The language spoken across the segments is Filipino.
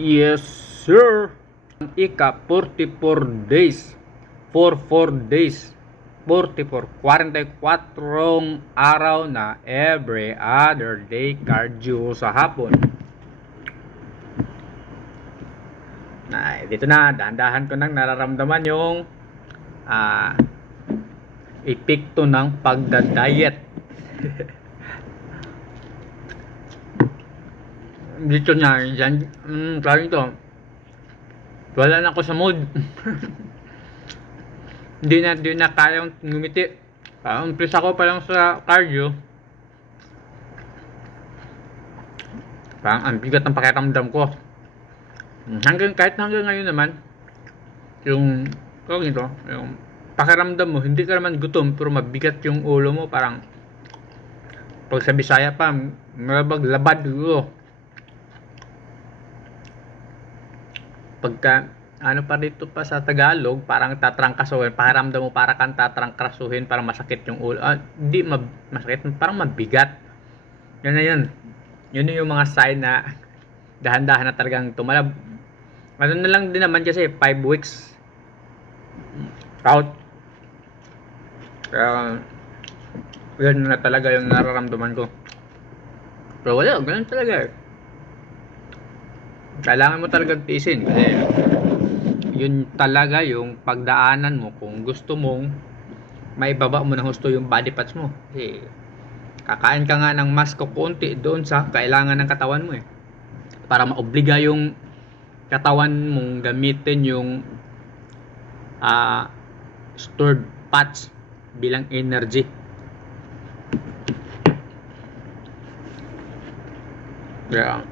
Yes, sir. Ika 44 days. For 4 days. 44. 44 araw na every other day cardio sa hapon. Dito na, dahan-dahan ko nang nararamdaman yung epekto ng pagda-diet. Dito na, yan, sabi ito, wala na ako sa mood. Hindi na kayang ngumiti. Umpisa ko pa lang sa cardio. Parang ang bigat ng pakiramdam ko. Kahit hanggang ngayon naman, yung pakiramdam mo, hindi ka naman gutom, pero mabigat yung ulo mo, parang, pag sa Bisaya pa, labad ulo. Pagka, pa dito pa sa Tagalog, parang tatrangkasuhin, pakiramdam mo para kang tatrangkasuhin, parang masakit yung ulo. Hindi masakit, parang mabigat. Yun na yun. Yun yung mga sign na dahan-dahan na talagang tumalab. Ano na lang din naman kasi 5 weeks out. Kaya yun na talaga yung nararamdaman ko. Pero wala, ganun talaga eh. Kailangan mo talagang tiisin kasi yun talaga yung pagdaanan mo kung gusto mong maibaba mo ng husto yung body parts mo. Kasi kakain ka nga ng mas kukunti doon sa kailangan ng katawan mo eh. Para maobliga yung katawan mong gamitin yung stored fats bilang energy. Kaya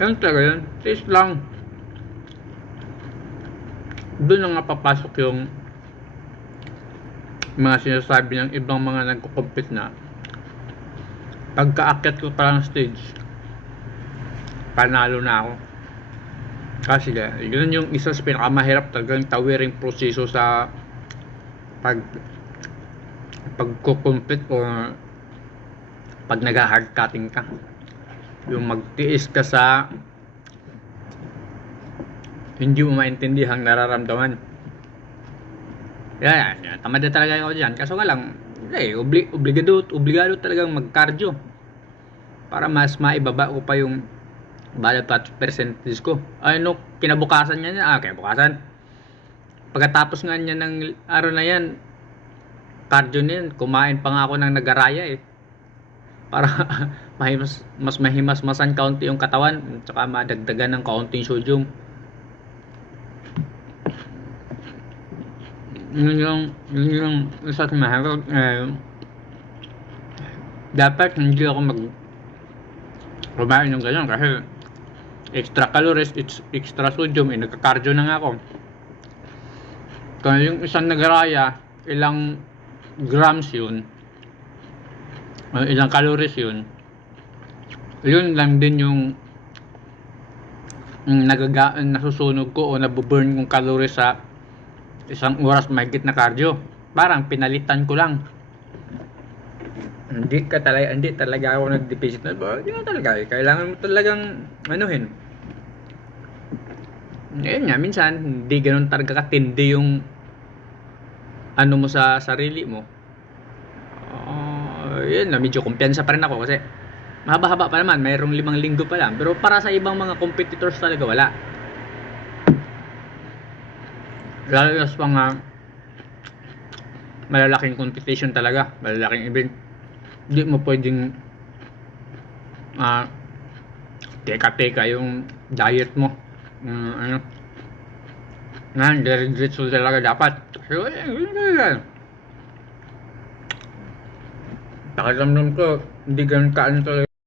yun talaga yun. Taste lang. Doon na nga papasok yung mga sinasabi ng ibang mga nagko-compete na pagka-akyat ko pa lang stage, panalo na ako. Kasi yun yung isa sa pinakamahirap talagang tawiring proseso sa pagko-compete o pag nag-hard cutting ka. Yung magtiis ka sa hindi mo maintindihan nararamdaman. Yan, tamad na talaga ako dyan. Kaso nga lang, obligado talagang mag-cardio para mas maibaba ko pa yung body fat percentage ko. Kinabukasan niya kinabukasan. Pagkatapos nga niya ng araw na yan, cardio na yan, kumain pa nga ako ng nagaraya eh. Para mas mahimasmasan kaunti yung katawan, tsaka madagdagan ng kaunting sodium. Yun yung isa sa mahirap. Dapat hindi ako kumain ng ganyan kasi extra calories, extra sodium, nagka-cardio na nga ako. Kaya yung isang nagaraya, ilang grams yun, ilang calories yun lang din yung nasusunog ko o nabuburn kong calories sa isang oras mahigit na cardio. Parang pinalitan ko lang. Hindi talaga ako nag-deficit na. Hindi nga talaga eh. Kailangan mo talagang anuhin. Ngayon nga, minsan hindi ganun talaga katindi yung mo sa sarili mo. Yun na, medyo kumpiyansa pa rin ako kasi mahaba-haba pa naman, mayroong 5 linggo pa lang. Pero para sa ibang mga competitors talaga wala. Lalo sa mga malalaking competition talaga, malalaking event, hindi mo pwedeng teka yung diet mo. Diretso talaga dapat. So, pakiramdam ko, hindi ganun talaga.